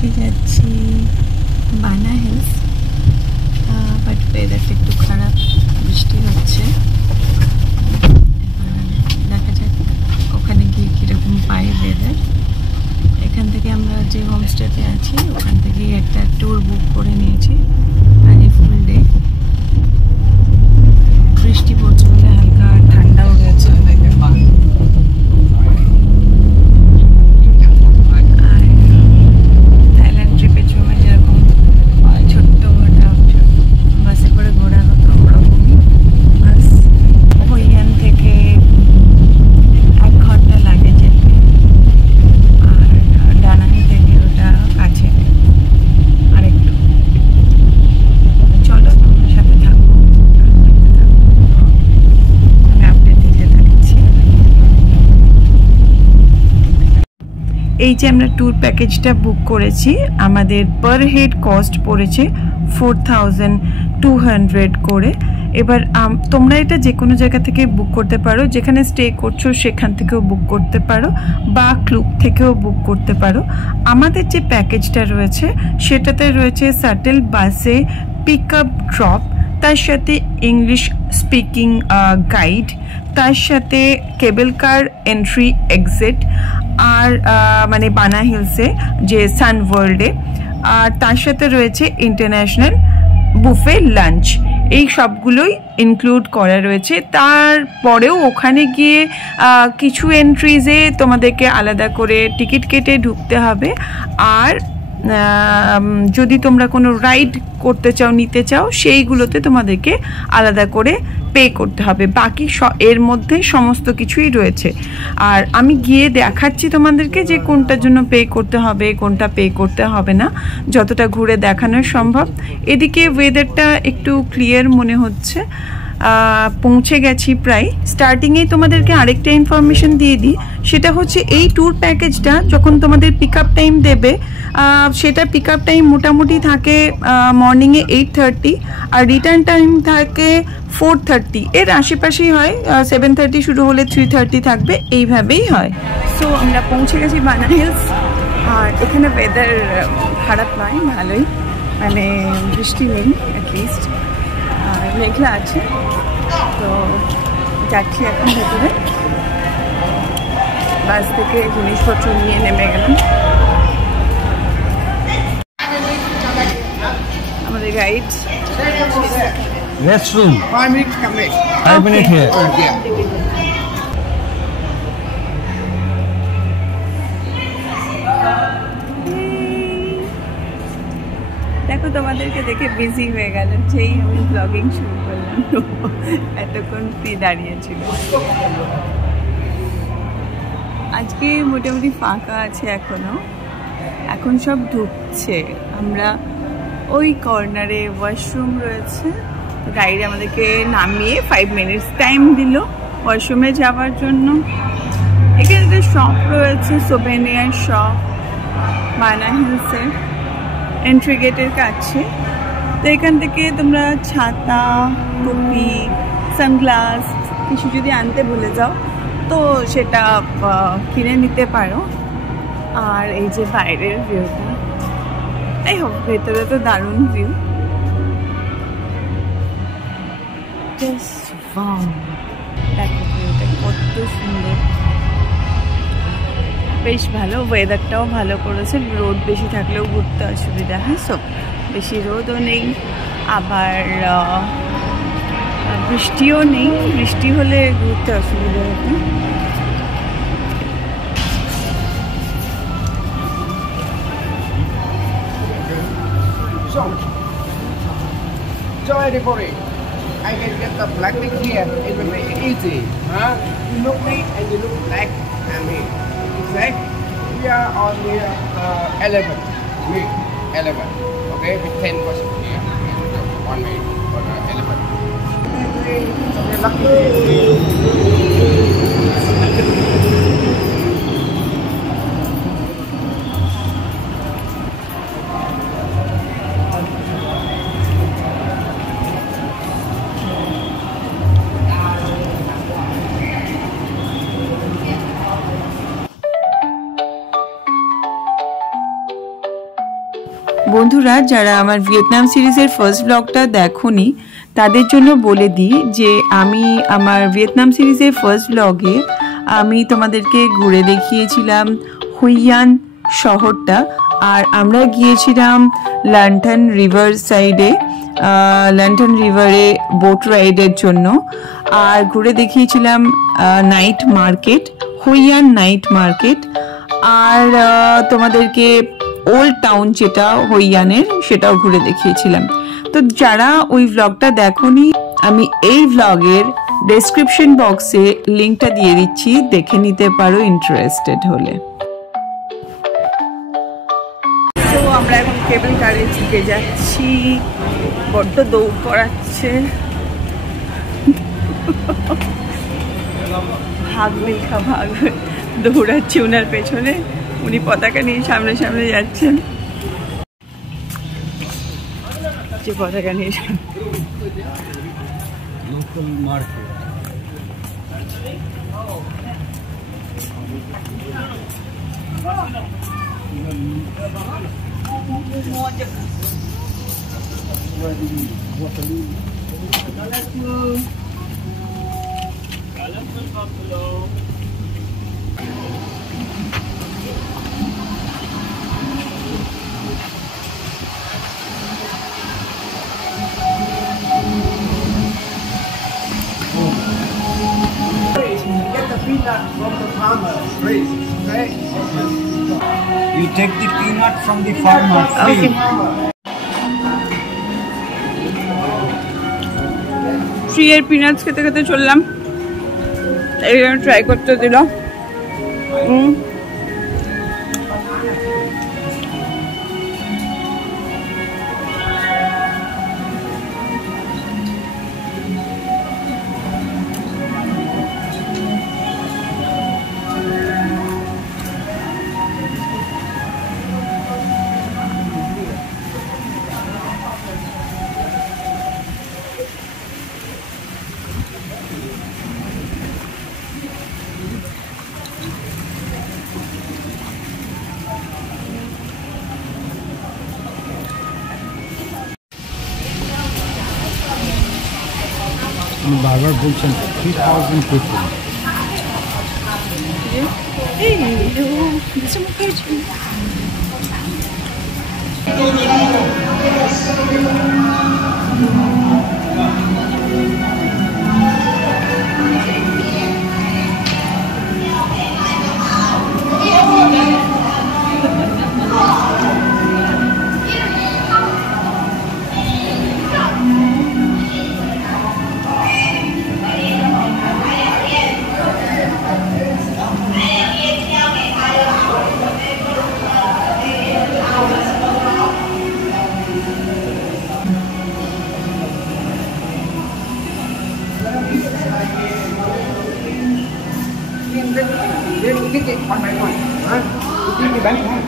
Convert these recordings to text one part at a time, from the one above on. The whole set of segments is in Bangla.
আজকে যাচ্ছি বানা হিলস, বাট ওয়েদারটা একটু খারাপ, বৃষ্টি হচ্ছে। দেখা যাক ওখানে গিয়ে কীরকম পাই ওয়েদার। এখান থেকে আমরা যে হোমস্টেতে আছি ওখান থেকে একটা ট্যুর বুক করে নিয়েছি, আজ ফুল ডে। বৃষ্টি পড়ছে বলে হালকা ঠান্ডাও গেছে। এই যে আমরা ট্যুর প্যাকেজটা বুক করেছি, আমাদের পার হেড কস্ট পড়েছে 4200 করে। এবার তোমরা এটা যে কোনো জায়গা থেকে বুক করতে পারো, যেখানে স্টে করছো সেখান থেকেও বুক করতে পারো বা ক্লুব থেকেও বুক করতে পারো। আমাদের যে প্যাকেজটা রয়েছে সেটাতে রয়েছে শাটল বাসে পিক আপ ড্রপ, তার সাথে ইংলিশ স্পিকিং গাইড, তার সাথে কেবল কার এন্ট্রি এক্সিট, আর মানে বানা হিলসে যে সান ওয়ার্ল্ডে, আর তার সাথে রয়েছে ইন্টারন্যাশনাল বুফে লাঞ্চ। এই সবগুলোই ইনক্লুড করা রয়েছে। তারপরেও ওখানে গিয়ে কিছু এন্ট্রিজে তোমাদেরকে আলাদা করে টিকিট কেটে ঢুকতে হবে, আর যদি তোমরা কোনো রাইড করতে চাও, নিতে চাও, সেইগুলোতে তোমাদেরকে আলাদা করে পে করতে হবে। বাকি এর মধ্যে সমস্ত কিছুই রয়েছে। আর আমি গিয়ে দেখাচ্ছি তোমাদেরকে যে কোনটার জন্য পে করতে হবে, কোনটা পে করতে হবে না, যতটা ঘুরে দেখানো সম্ভব। এদিকে ওয়েদারটা একটু ক্লিয়ার মনে হচ্ছে। পৌঁছে গেছি প্রায়। স্টার্টিংয়েই তোমাদেরকে আরেকটা ইনফরমেশন দিয়ে দিই, সেটা হচ্ছে এই ট্যুর প্যাকেজটা যখন তোমাদের পিক আপ টাইম দেবে, সেটা পিক আপ টাইম মোটামুটি থাকে মর্নিংয়ে 8:30, আর রিটার্ন টাইম থাকে 4:30। এর আশেপাশেই হয়, 7:30 শুরু হলে 3:30 থাকবে, এইভাবেই হয়। সো আমরা পৌঁছে গেছি বানা হিলস, আর এখানে ওয়েদার খারাপ নয়, ভালোই, মানে বৃষ্টি নেই অ্যাটলিস্ট, আর মেঘলা আছে। তো যাচ্ছি এখন ভেতরে, বাস থেকে জিনিসপত্র নিয়ে নেমে গেলাম। আমাদের guide restroom 5 minutes coming 5 minutes here দেখো তোমাদেরকে দেখে বিজি হয়ে গেল, যেই আমি ব্লগিং শুরু করলাম এতক্ষণ ফ্রি দাঁড়িয়েছিল। আজকে মোটামুটি ফাঁকা আছে এখনো, এখন সব ঢুকছে। আমরা ওই কর্নারে ওয়াশরুম রয়েছে, গাইড আমাদেরকে নামিয়ে 5 মিনিটস টাইম দিল ওয়াশরুমে যাওয়ার জন্য। এখানে একটা শপ রয়েছে, সোভেনিয়ার শপ, বানা হিলসের এন্ট্রি গেটের কাছে। তো এখান থেকে তোমরা ছাতা, টুপি, সানগ্লাস কিছু যদি আনতে ভুলে যাও তো সেটা কিনে নিতে পারো। আর এই যে বাইরের ভিউটা, এই হোক, ভেতরে তো দারুণ ভিউ। জাস্ট ওয়াও, দেখো ভিউটা কত সুন্দর, বেশ ভালো। ওয়েদারটাও ভালো করেছে, রোদ বেশি থাকলেও ঘুরতে অসুবিধা হয়, সো বেশি রোদও নেই, আবার বৃষ্টিও নেই। বৃষ্টি হলে ঘুরতে অসুবিধা হতো। I can get the black thing here. It will be easy. Huh? You look me and you look black. I mean, exact. We are on the 11. Week 11. Okay, with 10% here. 1 minute for the 11. বন্ধুরা, যারা আমার ভিয়েতনাম সিরিজের ফার্স্ট ব্লগটা দেখোনি তাদের জন্য বলে দিই যে আমি আমার ভিয়েতনাম সিরিজের ফার্স্ট ব্লগে আমি তোমাদেরকে ঘুরে দেখিয়েছিলাম হুইয়ান শহরটা, আর আমরা গিয়েছিলাম লান্টন রিভার সাইডে, লান্টন রিভারে বোট রাইডের জন্য, আর ঘুরে দেখিয়েছিলাম নাইট মার্কেট, হুইয়ান নাইট মার্কেট, আর তোমাদেরকে ওল্ড টাউন যেটা হুইয়ানের সেটাও ঘুরে দেখিয়েছিলাম। তো যারা ওই ভ্লগটা দেখোনি, আমি এই ভ্লগের ডেসক্রিপশন বক্সে লিঙ্কটা দিয়ে দিচ্ছি, দেখে নিতে পারো ইন্টারেস্টেড হলে। তো আমরা এখন কেবল কারে ঢুকে যাচ্ছি, বড্ড দৌড় করাচ্ছে, ভাগ লেখা ভাগ দৌড়াচ্ছে ওনার পেছনে, উনি পতাকা নিয়ে সামনে সামনে যাচ্ছেন, যে পতাকা নিয়ে local market. From the farmer, free. Okay? You take the peanut from the farmer free. Okay. Free এর পিনাটস খেতে খেতে চললাম, এইটা ট্রাই করতে দিল। বারবার বলছেন 3000 people. One by one. Huh? You give me back one.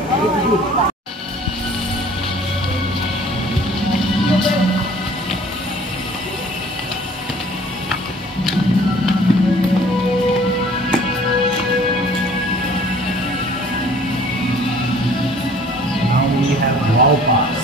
Now we have wall pass.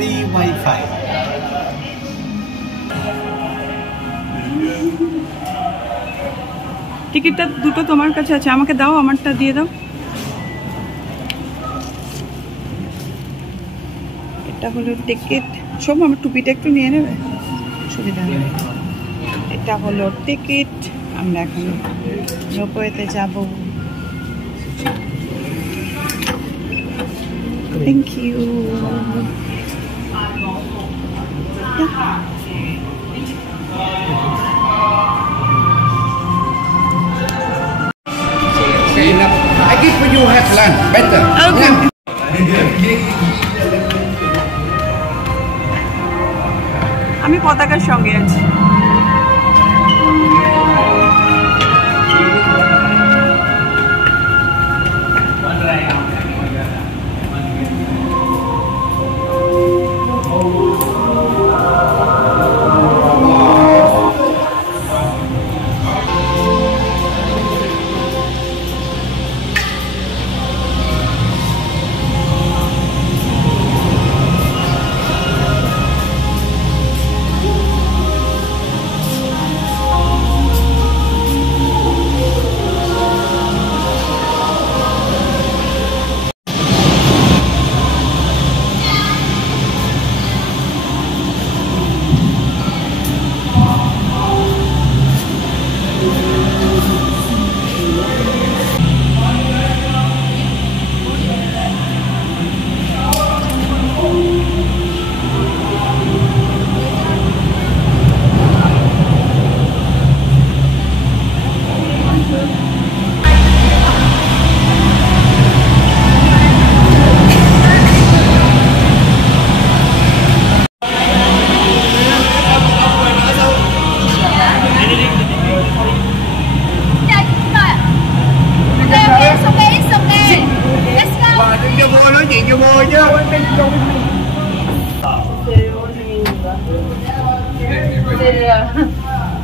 Free Wi-Fi. টিকিটটা দুটো তোমার কাছে আছে, আমাকে দাও, আমারটা দিয়ে দাও। এটা হলো টিকিট। সব আমার টুপিটা একটু নিয়ে নেবে, সুবিধা হবে। এটা হলো টিকিট, আমরা এখন রোপওয়েতে যাব। Thank you. Okay, enough. I give for you have lunch better. Okay. আমি পতাকার সঙ্গে আছি।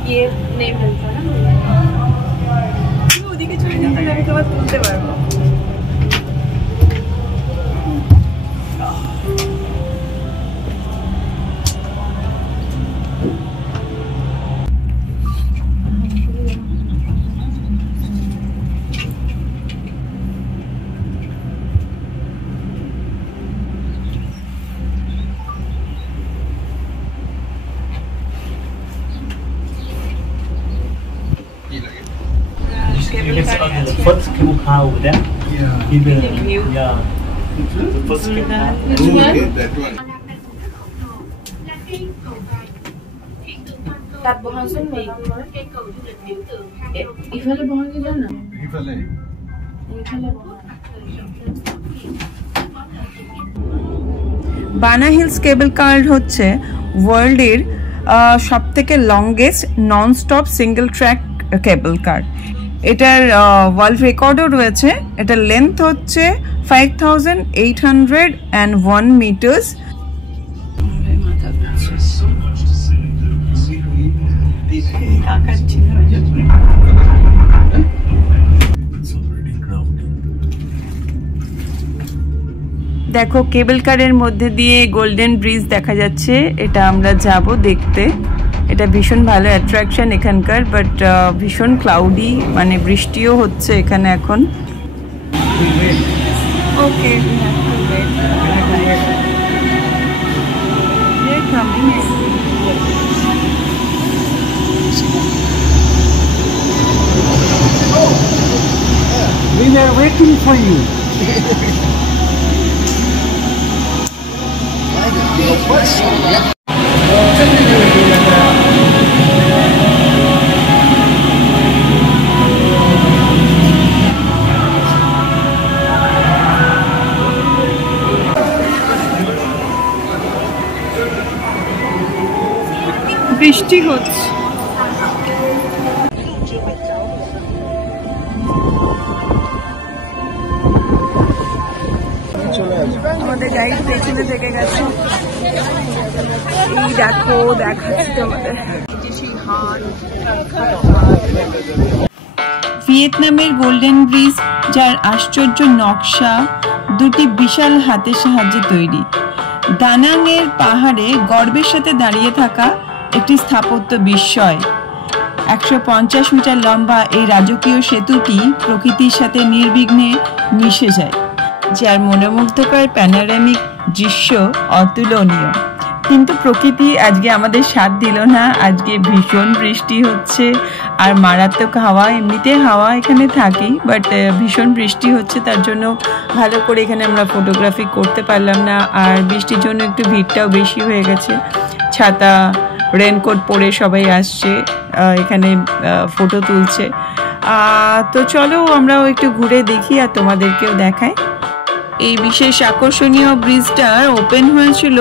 ये नहीं मिलता ना, ওদিকে চলে যেতে আমি তোমার তুলতে পারবো। It's on the first cable car over there. Yeah. Yeah. The first cable car. Okay, that one. তার বহাসন নেই ইফালে বহাতে যাও না Ifale. বানা হিলস কেবল কার হচ্ছে ওয়ার্ল্ডের সবথেকে longest non stop single track cable car. এটার ওয়ার্ল্ড রেকর্ডও রয়েছে। এটার লেন্থ হচ্ছে 5801 মিটার্স। দেখো কেবল কারের মধ্যে দিয়ে গোল্ডেন ব্রিজ দেখা যাচ্ছে, এটা আমরা যাব দেখতে। এটা ভীষণ ভালো অ্যাট্রাকশন এখানকার, বাট ভীষণ ক্লাউডি, মানে বৃষ্টিও হচ্ছে এখানে এখন। ওকে We are waiting for you. বৃষ্টি হচ্ছে। আমাদের গাইড পেছনে থেকে গেছে, এই দেখো দেখাচ্ছি তোমাদের। ভিয়েতনামের গোল্ডেন ব্রিজ, যার আশ্চর্য নকশা দুটি বিশাল হাতের সাহায্যে তৈরি। দানাং এর পাহাড়ে গর্বের সাথে দাঁড়িয়ে থাকা একটি স্থাপত্য বিস্ময়। 150 মিটার লম্বা এই রাজকীয় সেতুটি প্রকৃতির সাথে নির্বিঘ্নে মিশে যায়, যার মনোমুগ্ধকর প্যানোরামিক দৃশ্য অতুলনীয়। কিন্তু প্রকৃতি আজকে আমাদের সাথ দিল না। আজকে ভীষণ বৃষ্টি হচ্ছে আর মারাত্মক হাওয়া। এমনিতে হাওয়া এখানে থাকেই, বাট ভীষণ বৃষ্টি হচ্ছে, তার জন্য ভালো করে এখানে আমরা ফটোগ্রাফি করতে পারলাম না। আর বৃষ্টির জন্য একটু ভিড়টাও বেশি হয়ে গেছে। ছাতা রেনকোট পরে সবাই আসছে, এখানে ফটো তুলছে। তো চলো আমরাও একটু ঘুরে দেখি আর তোমাদেরকেও দেখাই। এই বিশেষ আকর্ষণীয় ব্রিজটা ওপেন হয়েছিল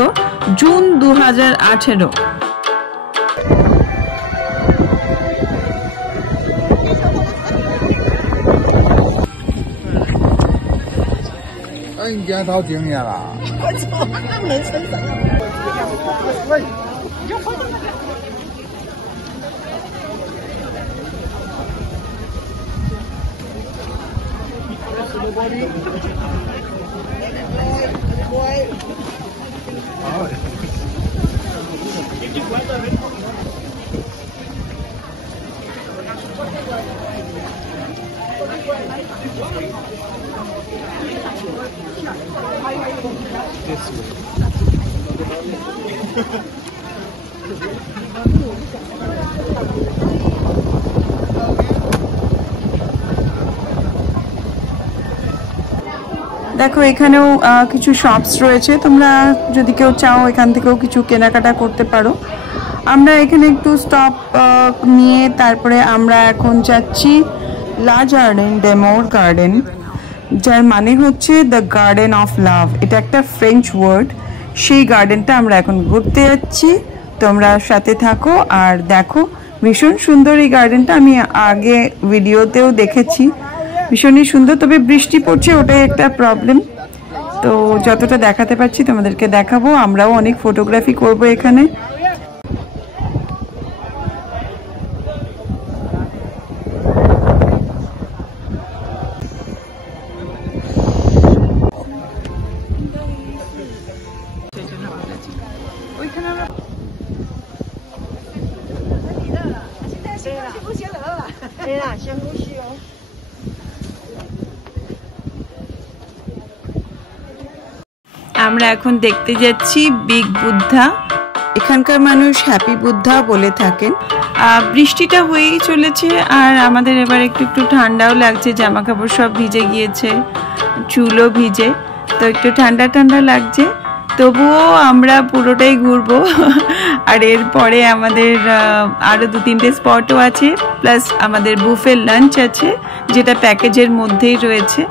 জুন 2018।你今天到景点了？我操，那没成啥。喂。দেখো এখানেও কিছু শপস রয়েছে, তোমরা যদি কেউ চাও এখান থেকেও কিছু কেনাকাটা করতে পারো। আমরা এখানে একটু স্টপ নিয়ে তারপরে আমরা এখন যাচ্ছি লা জার্ডেন ডে মোর গার্ডেন, যার মানে হচ্ছে দ্য গার্ডেন অফ লাভ। এটা একটা ফ্রেঞ্চ ওয়ার্ড। সেই গার্ডেনটা আমরা এখন ঘুরতে যাচ্ছি, তোমরা সাথে থাকো আর দেখো। ভীষণ সুন্দর এই গার্ডেনটা, আমি আগে ভিডিওতেও দেখেছি, ভীষণই সুন্দর। তবে বৃষ্টি পড়ছে, ওটাই একটা প্রবলেম। তো যতটা দেখাতে পারছি তোমাদেরকে দেখাবো। আমরাও অনেক ফটোগ্রাফি করব এখানে। 啦，先呼吸哦。 আমরা এখন দেখতে যাচ্ছি বিগ বুদ্ধা। এখানকার মানুষ হ্যাপি বুদ্ধা বলে থাকেন। বৃষ্টিটা হয়েই চলেছে আর আমাদের এবার একটু একটু ঠান্ডাও লাগছে, জামা কাপড় সব ভিজে গিয়েছে, চুলও ভিজে, তো একটু ঠান্ডা ঠান্ডা লাগছে। তবুও আমরা পুরোটাই ঘুরবো আর এরপরে আমাদের আরও 2-3টে স্পটও আছে, প্লাস আমাদের বুফে লাঞ্চ আছে যেটা প্যাকেজের মধ্যেই রয়েছে।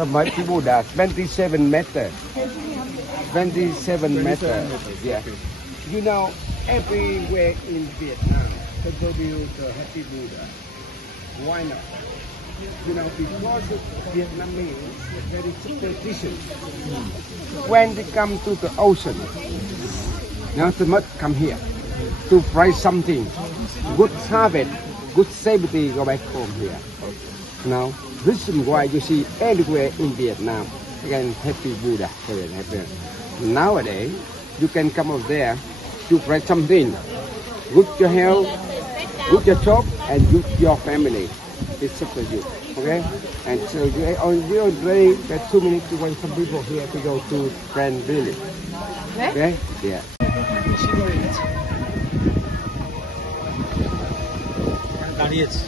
The mighty Buddha, 27 meter. 27 meter. Yeah. You know, everywhere in Vietnam, people build the happy Buddha. Why not? You know, because Vietnamese are very superstitious. When they come to the ocean, now they must come here to fry something. Good habit, good safety, go back home here. Now, this is why you see everywhere in Vietnam, again, happy Buddha. Happy. Nowadays, you can come over there to try something. Good your health, good your job, and good your family. It's up to you. Okay? And so we already got 2 minutes to wait some people here to go to Grand Village. Okay? Yeah. দাঁড়িয়েছে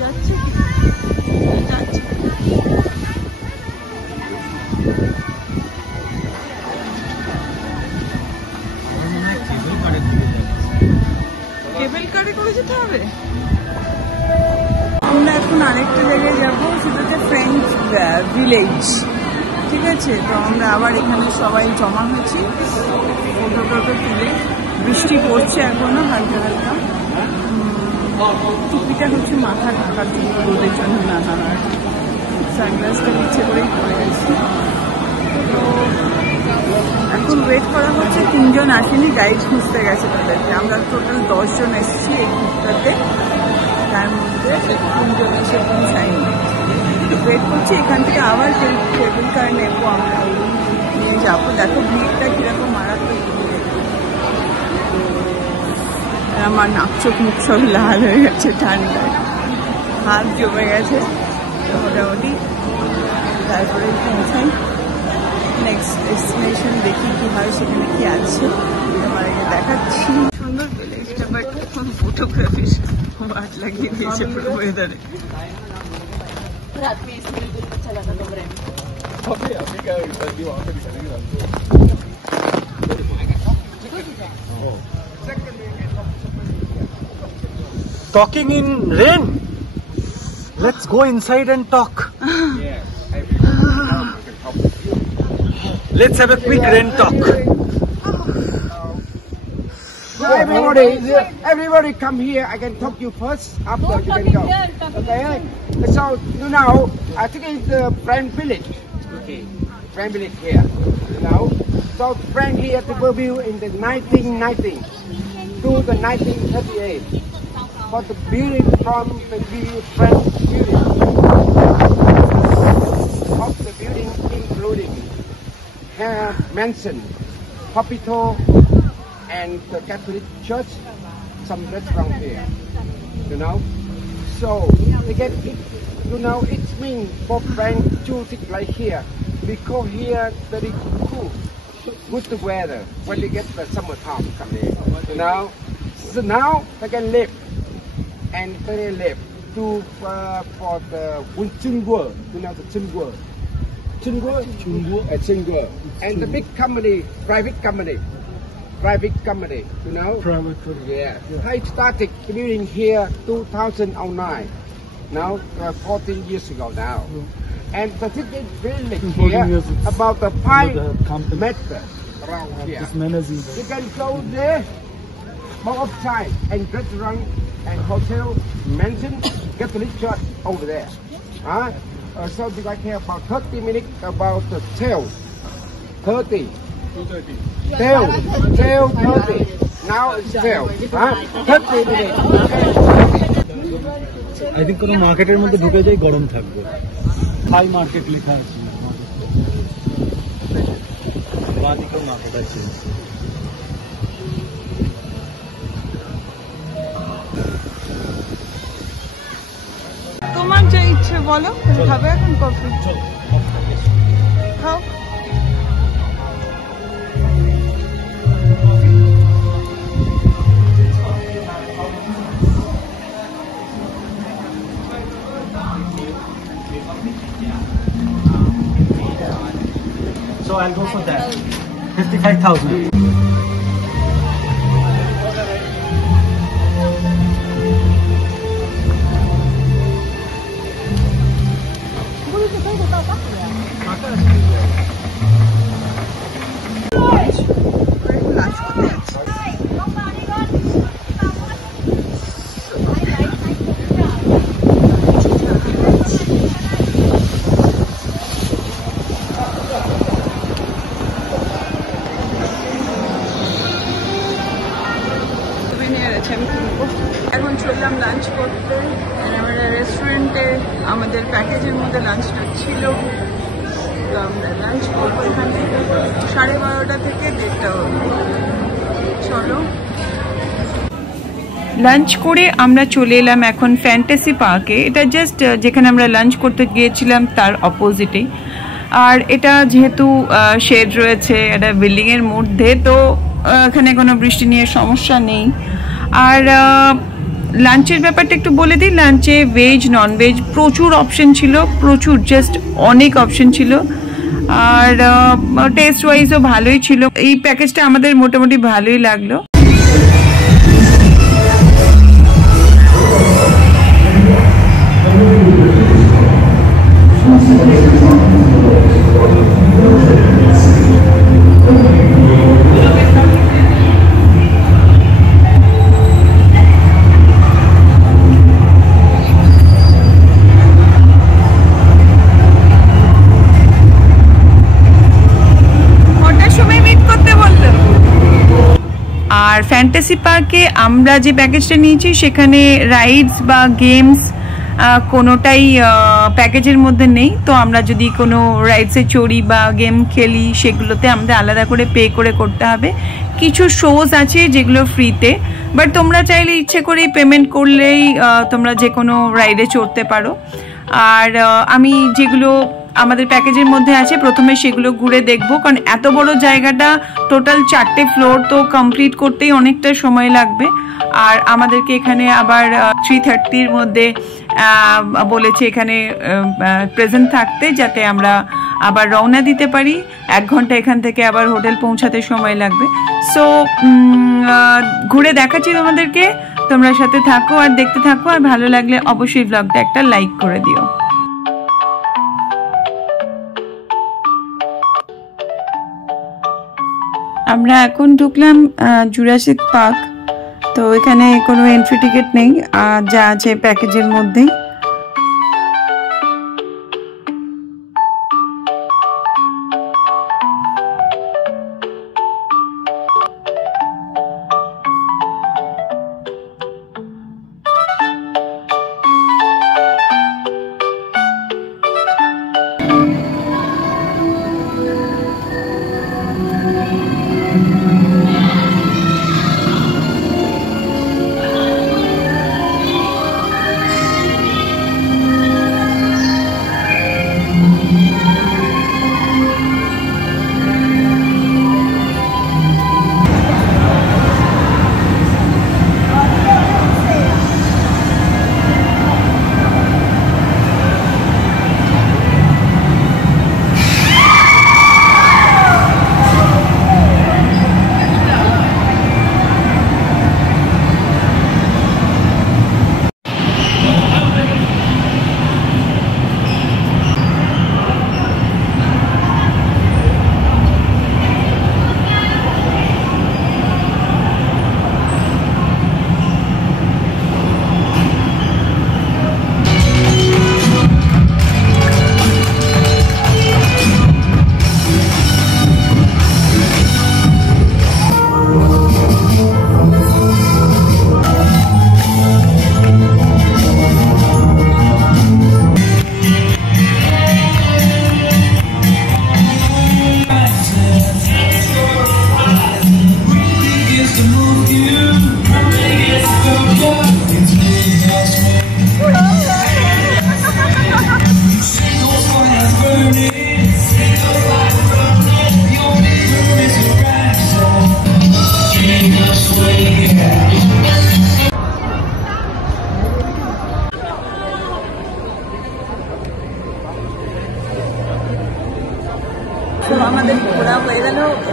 যাচ্ছে যাচ্ছে কেবল কারে করে যেতে হবে। আমরা এখন আরেকটা জায়গায় যাবো, সেটা হচ্ছে ফ্রেঞ্চ ভিলেজ। ঠিক আছে, তো আমরা আবার এখানে সবাই জমা হয়েছি ফটো টটো তুলে। বৃষ্টি পড়ছে এখনো হালকা হালকা। টুপিটা হচ্ছে মাথা ঢাকার জন্য, রোদের জন্য না হয়। সানগ্লাসটা ইচ্ছে করেই পরে গেছি। তো এখন ওয়েট করা হচ্ছে, 3 জন আসেনি, গাইড খুঁজতে গেছে তাদেরকে। আমরা টোটাল 10 জন এসেছি এই গ্রুপটাতে, তার মধ্যে 3 জন এসে পৌঁছায়নি। ওয়েট করছি, এখান থেকে আবার কেবল কার নেবো, আমরা নিয়ে যাবো। দেখো ভিড়টা কিরকম মারাত্মক। আমার নাক চোখ মুখ সব লাল হয়ে গেছে ঠান্ডায়, হাত জমে গেছে। মোটামুটি তারপরে পৌঁছাই নেক্সট ডেস্টিনেশন, দেখি কি হয়, সেখানে কি আছে তোমার আগে দেখাচ্ছি। সুন্দর ভিলেজটা, বাট ফটোগ্রাফির বাদ লাগিয়ে দিয়েছে পুরো ওয়েদারে। Talking in rain. Let's go inside and talk. Let's have a quick rain talk. So everybody come here. I can talk you first. After you can go. Okay. So you know, I think it's the Friend Village. Okay. Friend Village here. You know. So Friend here to Burville in the 1990 to the 1938. For the building from the French building, of the building including mansion, hospital, and the Catholic Church, some restaurant here, you know. So they get it, you know, it means for French to sit like here, because here very cool, good the weather when they get the summertime come in, you know. So now they can live. And they left to for the Chungguo, you know the Chungguo, Chungguo, and the big company, private company, you know. Private. Yeah. I started building here 2009, now 14 years ago now, and the city village here about the 5 meters around here. You can go there both of sides, and restaurant and hotel, mansion, Catholic church over there. So if I care about 30 minutes about the tail. 30. 2:30. Tail 30. Now it's tail. 30 minutes. I think কোনো মার্কেটের মধ্যে ঢুকে যাই গরম থাকবে। থাই মার্কেট লেখা আছে। বাদিকেও মার্কেট আছে। তোমার যা ইচ্ছে বলো, তুমি খাবে এখন কফি? খাও। So I'll go for that. 55,000. এখন চললাম লাঞ্চ করতে। আমরা রেস্টুরেন্টে আমাদের প্যাকেজের মধ্যে লাঞ্চটা ছিল, তো আমরা লাঞ্চ করবো এখান থেকে 12:30 থেকে 1:30। চলো, লাঞ্চ করে আমরা চলে এলাম এখন ফ্যান্টাসি পার্কে। এটা জাস্ট যেখানে আমরা লাঞ্চ করতে গিয়েছিলাম তার অপোজিটেই। আর এটা যেহেতু শেড রয়েছে একটা বিল্ডিংয়ের মধ্যে, তো এখানে কোনো বৃষ্টি নিয়ে সমস্যা নেই। আর লাঞ্চের ব্যাপারটা একটু বলে দিই, লাঞ্চে ভেজ নন ভেজ প্রচুর অপশন ছিল, প্রচুর, জাস্ট অনেক অপশন ছিল। আর টেস্ট ওয়াইজও ভালোই ছিল। এই প্যাকেজটা আমাদের মোটামুটি ভালোই লাগলো। আর ফ্যান্টাসি পার্কে আমরা যে প্যাকেজটা নিয়েছি সেখানে রাইডস বা গেমস কোনোটাই প্যাকেজের মধ্যে নেই। তো আমরা যদি কোনো রাইডসে চড়ি বা গেম খেলি সেগুলোতে আমাদের আলাদা করে পে করে করতে হবে। কিছু শোজ আছে যেগুলো ফ্রিতে, বাট তোমরা চাইলে ইচ্ছে করেই পেমেন্ট করলেই তোমরা যে কোনো রাইডে চড়তে পারো। আর আমি যেগুলো আমাদের প্যাকেজের মধ্যে আছে প্রথমে সেগুলো ঘুরে দেখবো, কারণ এত বড় জায়গাটা, টোটাল 4টে ফ্লোর, তো কমপ্লিট করতেই অনেকটা সময় লাগবে। আর আমাদেরকে এখানে আবার 3:30-র মধ্যে বলেছে এখানে প্রেজেন্ট থাকতে, যাতে আমরা আবার রওনা দিতে পারি। 1 ঘন্টা এখান থেকে আবার হোটেল পৌঁছাতে সময় লাগবে। সো ঘুরে দেখাচ্ছি তোমাদেরকে, তোমরা সাথে থাকো আর দেখতে থাকো। আর ভালো লাগলে অবশ্যই ব্লগটা একটা লাইক করে দিও। আমরা এখন ঢুকলাম জুরাসিক পার্ক। তো এখানে কোনো এন্ট্রি টিকিট নেই, যা আছে প্যাকেজের মধ্যেই।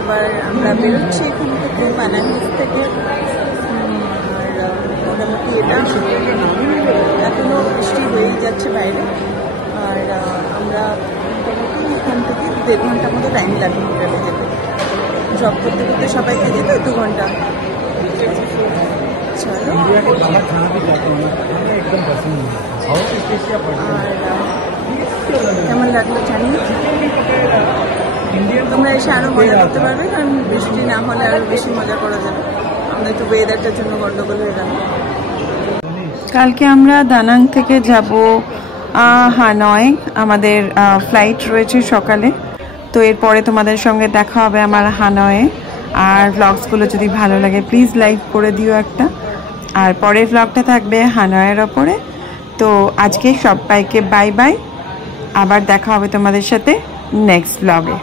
এবার আমরা বেরোচ্ছি এখান থেকে পানামিস থেকে। আর মোটামুটি এটা এখনও বৃষ্টি হয়েই যাচ্ছে বাইরে। আর আমরা মোটামুটি এখান থেকে 1.5 ঘন্টার মতো টাইম লাগবে হোটেলে যেতে। জব করতে করতে সবাইকে যেতে 2 ঘন্টা। চলো, কেমন লাগলো জানি। তোমরা এসে আরো মজা করতে পারবে, কারণ বৃষ্টি না হলে আরো বেশি মজা করা যাবে। আমরা একটু ওয়েদারটার জন্য গন্ডগোল হয়ে গেল। কালকে আমরা দানাং থেকে যাব হানয়। আমাদের ফ্লাইট রয়েছে সকালে, তো এরপরে তোমাদের সঙ্গে দেখা হবে আমার হানয়ে। আর ভ্লগসগুলো যদি ভালো লাগে প্লিজ লাইক করে দিও একটা। আর পরের ভ্লগটা থাকবে হানয়ের ওপরে। তো আজকে সবাইকে বাই বাই, আবার দেখা হবে তোমাদের সাথে নেক্সট ভ্লগে।